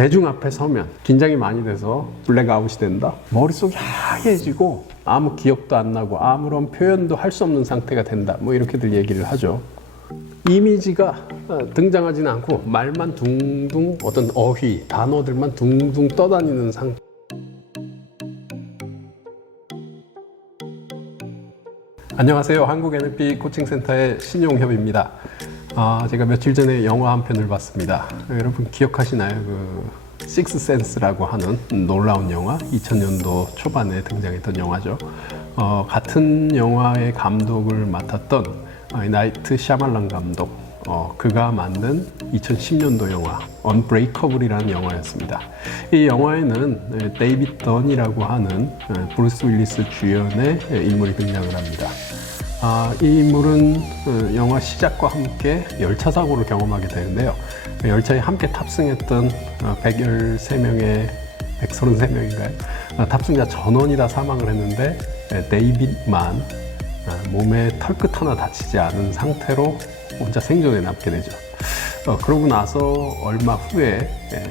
대중 앞에 서면 긴장이 많이 돼서 블랙아웃이 된다. 머릿속이 하얘지고 아무 기억도 안 나고 아무런 표현도 할 수 없는 상태가 된다. 뭐 이렇게들 얘기를 하죠. 이미지가 등장하지는 않고 말만 둥둥 어떤 어휘, 단어들만 둥둥 떠다니는 상태. 안녕하세요. 한국 NLP 코칭센터의 신용협입니다. 제가 며칠 전에 영화 한 편을 봤습니다. 여러분 기억하시나요? 그 식스센스라고 하는 놀라운 영화, 2000년도 초반에 등장했던 영화죠. 같은 영화의 감독을 맡았던 나이트 샤말란 감독, 그가 만든 2010년도 영화 언브레이커블이라는 영화였습니다. 이 영화에는 데이빗 던이라고 하는 브루스 윌리스 주연의 인물이 등장을 합니다. 이 인물은 영화 시작과 함께 열차 사고를 경험하게 되는데요. 열차에 함께 탑승했던 133명인가요? 탑승자 전원이 다 사망을 했는데 데이빗만 몸에 털끝 하나 다치지 않은 상태로 혼자 생존해 남게 되죠. 그러고 나서 얼마 후에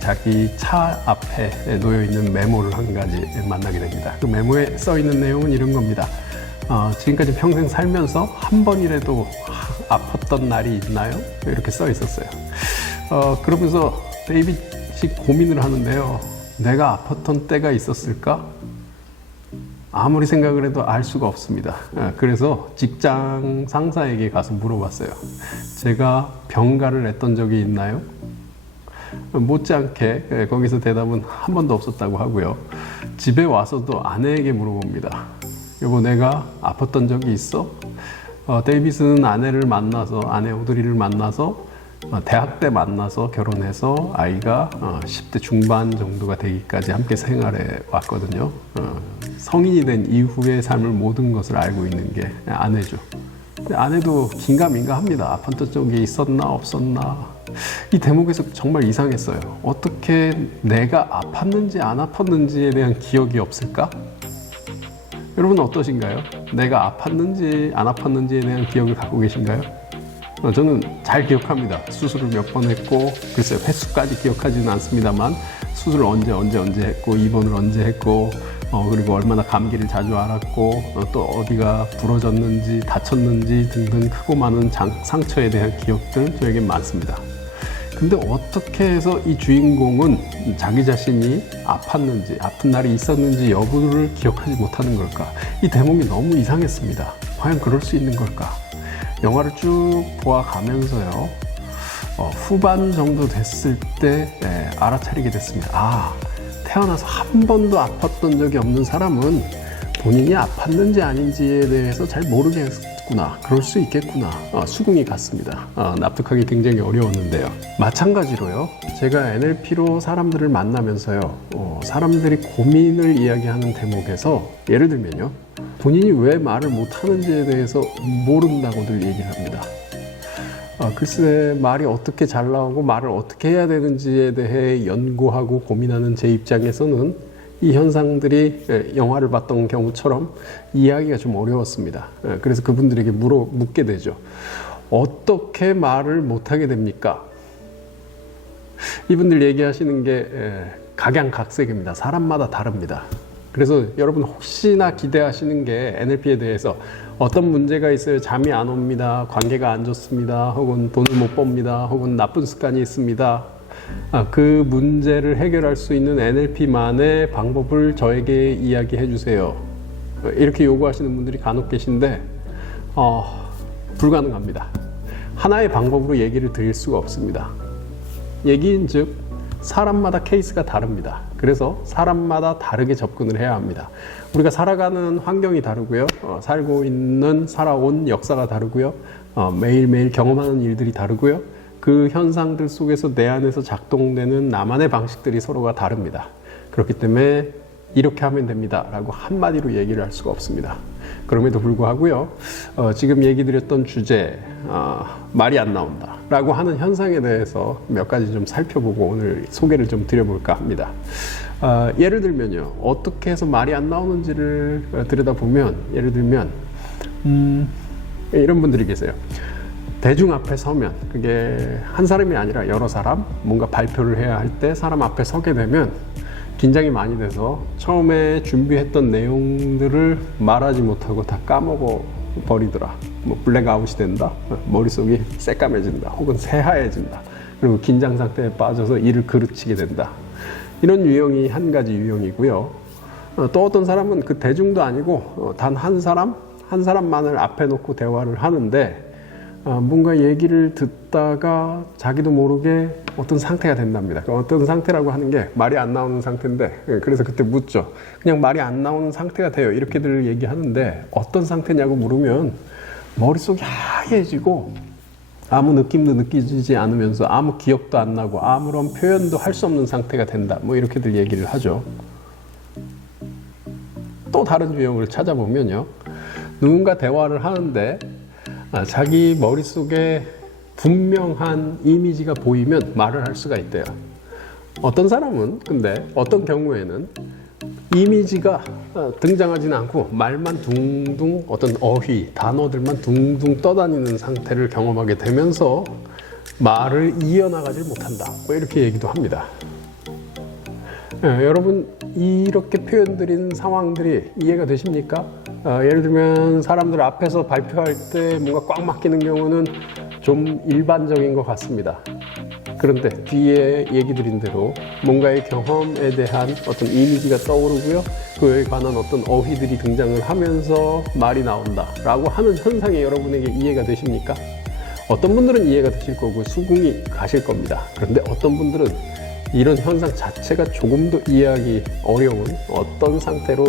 자기 차 앞에 놓여있는 메모를 한 가지 만나게 됩니다. 그 메모에 써있는 내용은 이런 겁니다. 지금까지 평생 살면서 한 번이라도 아팠던 날이 있나요? 이렇게 써 있었어요. 그러면서 데이빗이 고민을 하는데요. 내가 아팠던 때가 있었을까? 아무리 생각을 해도 알 수가 없습니다. 그래서 직장 상사에게 가서 물어봤어요. 제가 병가를 냈던 적이 있나요? 못지않게 거기서 대답은 한 번도 없었다고 하고요. 집에 와서도 아내에게 물어봅니다. 여보, 내가 아팠던 적이 있어? 데이빗은 아내 오드리를 만나서 대학 때 만나서 결혼해서 아이가 10대 중반 정도가 되기까지 함께 생활해 왔거든요. 성인이 된 이후의 삶을 모든 것을 알고 있는 게 아내죠. 근데 아내도 긴가민가 합니다. 아팠던 적이 있었나 없었나. 이 대목에서 정말 이상했어요. 어떻게 내가 아팠는지 안 아팠는지에 대한 기억이 없을까? 여러분은 어떠신가요? 내가 아팠는지 안 아팠는지에 대한 기억을 갖고 계신가요? 저는 잘 기억합니다. 수술을 몇 번 했고, 글쎄요, 횟수까지 기억하지는 않습니다만 수술을 언제 했고, 입원을 언제 했고, 그리고 얼마나 감기를 자주 앓았고, 또 어디가 부러졌는지 다쳤는지 등등 크고 많은 상처에 대한 기억들 저에게 많습니다. 근데 어떻게 해서 이 주인공은 자기 자신이 아팠는지, 아픈 날이 있었는지 여부를 기억하지 못하는 걸까? 이 대목이 너무 이상했습니다. 과연 그럴 수 있는 걸까? 영화를 쭉 보아가면서요, 후반 정도 됐을 때 알아차리게 됐습니다. 태어나서 한 번도 아팠던 적이 없는 사람은 본인이 아팠는지 아닌지에 대해서 잘 모르겠구나. 그럴 수 있겠구나. 수긍이 갔습니다. 납득하기 굉장히 어려웠는데요. 마찬가지로요, 제가 NLP로 사람들을 만나면서요, 사람들이 고민을 이야기하는 대목에서 예를 들면요, 본인이 왜 말을 못하는지에 대해서 모른다고들 얘기를 합니다. 글쎄, 말이 어떻게 잘 나오고 말을 어떻게 해야 되는지에 대해 연구하고 고민하는 제 입장에서는 이 현상들이 영화를 봤던 경우처럼 이해하기가 좀 어려웠습니다. 그래서 그분들에게 묻게 되죠. 어떻게 말을 못하게 됩니까? 이분들 얘기하시는 게 각양각색입니다. 사람마다 다릅니다. 그래서 여러분 혹시나 기대하시는 게 NLP에 대해서 어떤 문제가 있어요. 잠이 안 옵니다. 관계가 안 좋습니다. 혹은 돈을 못 법니다. 혹은 나쁜 습관이 있습니다. 그 문제를 해결할 수 있는 NLP만의 방법을 저에게 이야기해 주세요. 이렇게 요구하시는 분들이 간혹 계신데 불가능합니다. 하나의 방법으로 얘기를 드릴 수가 없습니다. 얘기인즉 사람마다 케이스가 다릅니다. 그래서 사람마다 다르게 접근을 해야 합니다. 우리가 살아가는 환경이 다르고요. 살아온 역사가 다르고요. 매일매일 경험하는 일들이 다르고요. 그 현상들 속에서 내 안에서 작동되는 나만의 방식들이 서로가 다릅니다. 그렇기 때문에 이렇게 하면 됩니다 라고 한마디로 얘기를 할 수가 없습니다. 그럼에도 불구하고요, 지금 얘기 드렸던 주제, 말이 안 나온다 라고 하는 현상에 대해서 몇 가지 좀 살펴보고 오늘 소개를 좀 드려볼까 합니다. 예를 들면요, 어떻게 해서 말이 안 나오는지를 들여다보면, 예를 들면 이런 분들이 계세요. 대중 앞에 서면, 그게 한 사람이 아니라 여러 사람, 뭔가 발표를 해야 할 때 사람 앞에 서게 되면 긴장이 많이 돼서 처음에 준비했던 내용들을 말하지 못하고 다 까먹어 버리더라. 뭐 블랙아웃이 된다, 머릿속이 새까매진다, 혹은 새하얘진다, 그리고 긴장 상태에 빠져서 일을 그르치게 된다. 이런 유형이 한 가지 유형이고요. 또 어떤 사람은 그 대중도 아니고 단 한 사람만을 앞에 놓고 대화를 하는데 뭔가 얘기를 듣다가 자기도 모르게 어떤 상태가 된답니다. 어떤 상태라고 하는 게 말이 안 나오는 상태인데, 그래서 그때 묻죠. 그냥 말이 안 나오는 상태가 돼요, 이렇게들 얘기하는데 어떤 상태냐고 물으면 머릿속이 하얘지고 아무 느낌도 느끼지 않으면서 아무 기억도 안 나고 아무런 표현도 할 수 없는 상태가 된다, 뭐 이렇게들 얘기를 하죠. 또 다른 유형을 찾아보면요, 누군가 대화를 하는데 자기 머릿속에 분명한 이미지가 보이면 말을 할 수가 있대요. 어떤 사람은 근데 어떤 경우에는 이미지가 등장하지는 않고 말만 둥둥, 어떤 어휘, 단어들만 둥둥 떠다니는 상태를 경험하게 되면서 말을 이어나가지 못한다, 뭐 이렇게 얘기도 합니다. 여러분, 이렇게 표현드린 상황들이 이해가 되십니까? 예를 들면 사람들 앞에서 발표할 때 뭔가 꽉 막히는 경우는 좀 일반적인 것 같습니다. 그런데 뒤에 얘기 드린 대로 뭔가의 경험에 대한 어떤 이미지가 떠오르고요, 그에 관한 어떤 어휘들이 등장을 하면서 말이 나온다 라고 하는 현상이 여러분에게 이해가 되십니까? 어떤 분들은 이해가 되실 거고 수긍이 가실 겁니다. 그런데 어떤 분들은 이런 현상 자체가 조금도 이해하기 어려운 어떤 상태로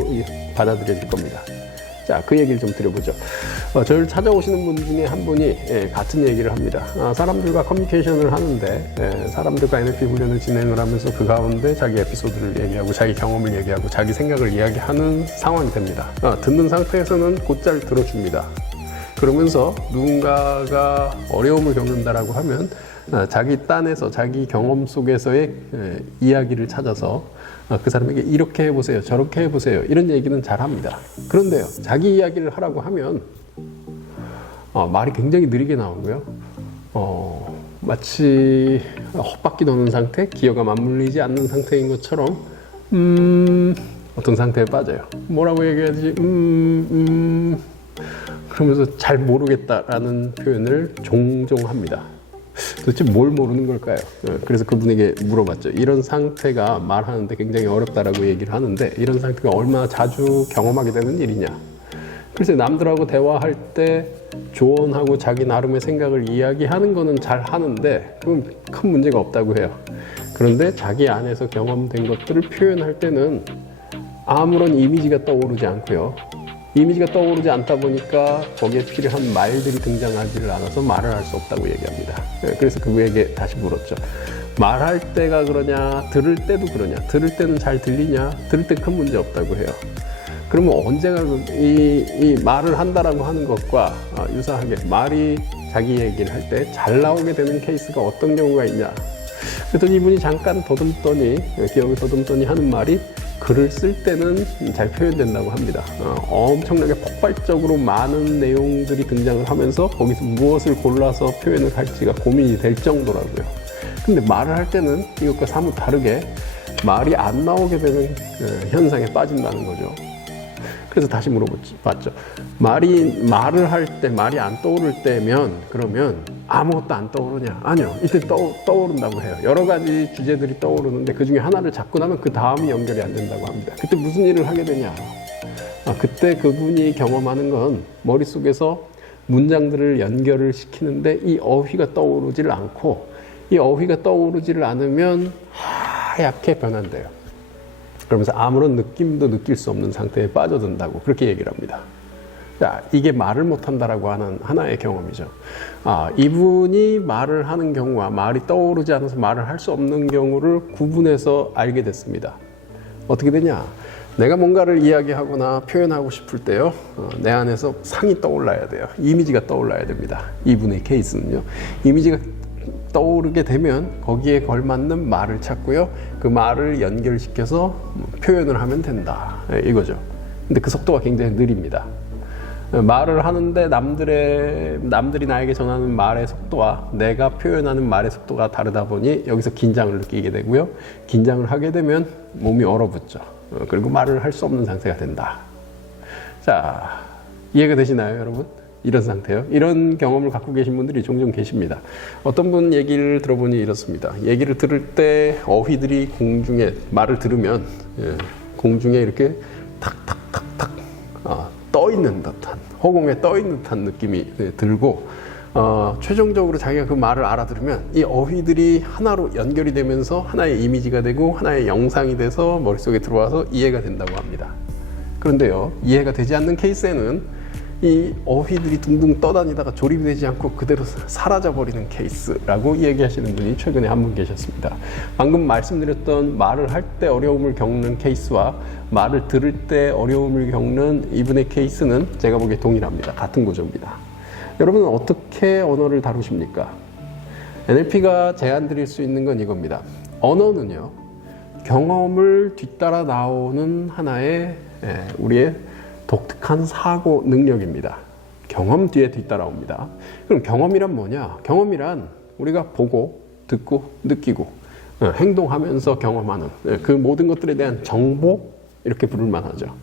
받아들여질 겁니다. 자, 그 얘기를 좀 드려보죠. 저를 찾아오시는 분 중에 한 분이 같은 얘기를 합니다. 사람들과 커뮤니케이션을 하는데 사람들과 NLP 훈련을 진행을 하면서 그 가운데 자기 에피소드를 얘기하고 자기 경험을 얘기하고 자기 생각을 이야기하는 상황이 됩니다. 듣는 상태에서는 곧잘 들어줍니다. 그러면서 누군가가 어려움을 겪는다라고 하면 자기 딴에서 자기 경험 속에서의 이야기를 찾아서 그 사람에게 이렇게 해보세요, 저렇게 해보세요, 이런 얘기는 잘 합니다. 그런데요, 자기 이야기를 하라고 하면 말이 굉장히 느리게 나오고요, 마치 헛바퀴 도는 상태, 기어가 맞물리지 않는 상태인 것처럼 어떤 상태에 빠져요. 뭐라고 얘기하지? 그러면서 잘 모르겠다라는 표현을 종종 합니다. 도대체 뭘 모르는 걸까요? 그래서 그분에게 물어봤죠. 이런 상태가 말하는데 굉장히 어렵다라고 얘기를 하는데 이런 상태가 얼마나 자주 경험하게 되는 일이냐. 그래서 남들하고 대화할 때 조언하고 자기 나름의 생각을 이야기하는 거는 잘 하는데 그건 큰 문제가 없다고 해요. 그런데 자기 안에서 경험된 것들을 표현할 때는 아무런 이미지가 떠오르지 않고요, 이미지가 떠오르지 않다 보니까 거기에 필요한 말들이 등장하지를 않아서 말을 할 수 없다고 얘기합니다. 그래서 그분에게 다시 물었죠. 말할 때가 그러냐, 들을 때도 그러냐, 들을 때는 잘 들리냐, 들을 때 큰 문제 없다고 해요. 그러면 언제가 이 말을 한다라고 하는 것과 유사하게 말이 자기 얘기를 할 때 잘 나오게 되는 케이스가 어떤 경우가 있냐. 그랬더니 이분이 잠깐 더듬더니, 기억을 더듬더니 하는 말이 글을 쓸 때는 잘 표현된다고 합니다. 엄청나게 폭발적으로 많은 내용들이 등장을 하면서 거기서 무엇을 골라서 표현을 할지가 고민이 될 정도라고요. 근데 말을 할 때는 이것과 사뭇 다르게 말이 안 나오게 되는 현상에 빠진다는 거죠. 그래서 다시 물어봤죠. 말을 할 때 말이 안 떠오를 때면 그러면 아무것도 안 떠오르냐? 아니요. 이때 떠오른다고 해요. 여러 가지 주제들이 떠오르는데 그 중에 하나를 잡고 나면 그 다음이 연결이 안 된다고 합니다. 그때 무슨 일을 하게 되냐? 그때 그분이 경험하는 건 머릿속에서 문장들을 연결을 시키는데 이 어휘가 떠오르질 않고, 이 어휘가 떠오르지를 않으면 하얗게 변한대요. 그러면서 아무런 느낌도 느낄 수 없는 상태에 빠져든다고 그렇게 얘기를 합니다. 자, 이게 말을 못한다라고 하는 하나의 경험이죠. 이분이 말을 하는 경우와 말이 떠오르지 않아서 말을 할 수 없는 경우를 구분해서 알게 됐습니다. 어떻게 되냐? 내가 뭔가를 이야기하거나 표현하고 싶을 때요, 내 안에서 상이 떠올라야 돼요. 이미지가 떠올라야 됩니다. 이분의 케이스는요, 이미지가 떠오르게 되면 거기에 걸맞는 말을 찾고요, 그 말을 연결시켜서 표현을 하면 된다, 이거죠. 근데 그 속도가 굉장히 느립니다. 말을 하는데 남들이 나에게 전하는 말의 속도와 내가 표현하는 말의 속도가 다르다 보니 여기서 긴장을 느끼게 되고요. 긴장을 하게 되면 몸이 얼어붙죠. 그리고 말을 할 수 없는 상태가 된다. 자, 이해가 되시나요, 여러분? 이런 상태요. 이런 경험을 갖고 계신 분들이 종종 계십니다. 어떤 분 얘기를 들어보니 이렇습니다. 얘기를 들을 때 어휘들이 공중에 말을 들으면 공중에 이렇게 탁탁탁탁 떠 있는 듯한, 허공에 떠 있는 듯한 느낌이 들고 최종적으로 자기가 그 말을 알아들으면 이 어휘들이 하나로 연결이 되면서 하나의 이미지가 되고 하나의 영상이 돼서 머릿속에 들어와서 이해가 된다고 합니다. 그런데요, 이해가 되지 않는 케이스에는 이 어휘들이 둥둥 떠다니다가 조립이 되지 않고 그대로 사라져버리는 케이스라고 얘기하시는 분이 최근에 한 분 계셨습니다. 방금 말씀드렸던 말을 할 때 어려움을 겪는 케이스와 말을 들을 때 어려움을 겪는 이분의 케이스는 제가 보기에 동일합니다. 같은 구조입니다. 여러분은 어떻게 언어를 다루십니까? NLP가 제안 드릴 수 있는 건 이겁니다. 언어는요, 경험을 뒤따라 나오는 하나의 우리의 독특한 사고 능력입니다. 경험 뒤에 뒤따라옵니다. 그럼 경험이란 뭐냐? 경험이란 우리가 보고, 듣고, 느끼고, 행동하면서 경험하는 그 모든 것들에 대한 정보, 이렇게 부를 만하죠.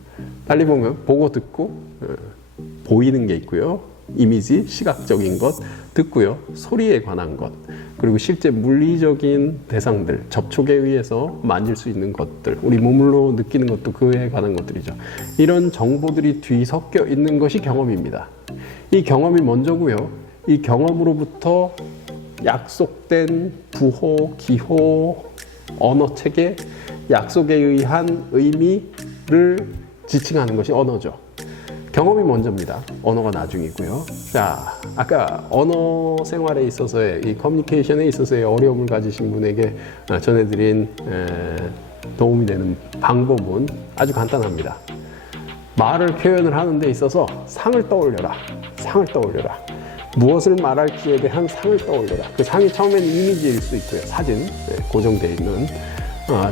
달리 보면 보고, 듣고, 보이는 게 있고요. 이미지, 시각적인 것, 듣고요. 소리에 관한 것, 그리고 실제 물리적인 대상들, 접촉에 의해서 만질 수 있는 것들, 우리 몸으로 느끼는 것도 그에 관한 것들이죠. 이런 정보들이 뒤섞여 있는 것이 경험입니다. 이 경험이 먼저고요. 이 경험으로부터 약속된 부호, 기호, 언어체계, 약속에 의한 의미를 지칭하는 것이 언어죠. 경험이 먼저입니다. 언어가 나중이고요. 자, 아까 언어 생활에 있어서의 이 커뮤니케이션에 있어서의 어려움을 가지신 분에게 전해드린 도움이 되는 방법은 아주 간단합니다. 말을 표현을 하는 데 있어서 상을 떠올려라. 상을 떠올려라. 무엇을 말할지에 대한 상을 떠올려라. 그 상이 처음에는 이미지일 수 있고요. 사진, 고정되어 있는.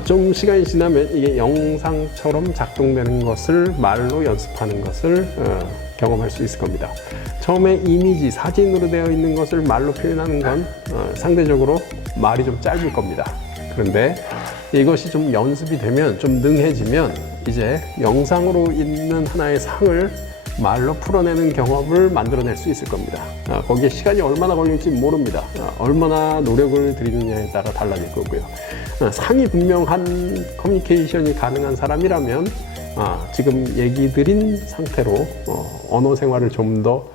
좀 시간이 지나면 이게 영상처럼 작동되는 것을 말로 연습하는 것을 경험할 수 있을 겁니다. 처음에 이미지, 사진으로 되어 있는 것을 말로 표현하는 건 상대적으로 말이 좀 짧을 겁니다. 그런데 이것이 좀 연습이 되면, 좀 능해지면 이제 영상으로 있는 하나의 상을 말로 풀어내는 경험을 만들어낼 수 있을 겁니다. 거기에 시간이 얼마나 걸릴지 모릅니다. 얼마나 노력을 들이느냐에 따라 달라질 거고요. 상이 분명한 커뮤니케이션이 가능한 사람이라면 지금 얘기 드린 상태로 언어 생활을 좀 더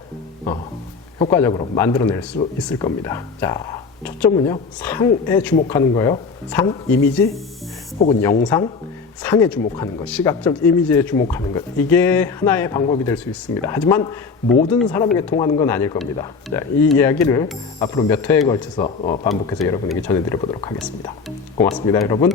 효과적으로 만들어낼 수 있을 겁니다. 자, 초점은요, 상에 주목하는 거예요. 상, 이미지 혹은 영상, 상에 주목하는 것, 시각적 이미지에 주목하는 것, 이게 하나의 방법이 될 수 있습니다. 하지만 모든 사람에게 통하는 건 아닐 겁니다. 자, 이 이야기를 앞으로 몇 회에 걸쳐서 반복해서 여러분에게 전해드려 보도록 하겠습니다. 고맙습니다, 여러분.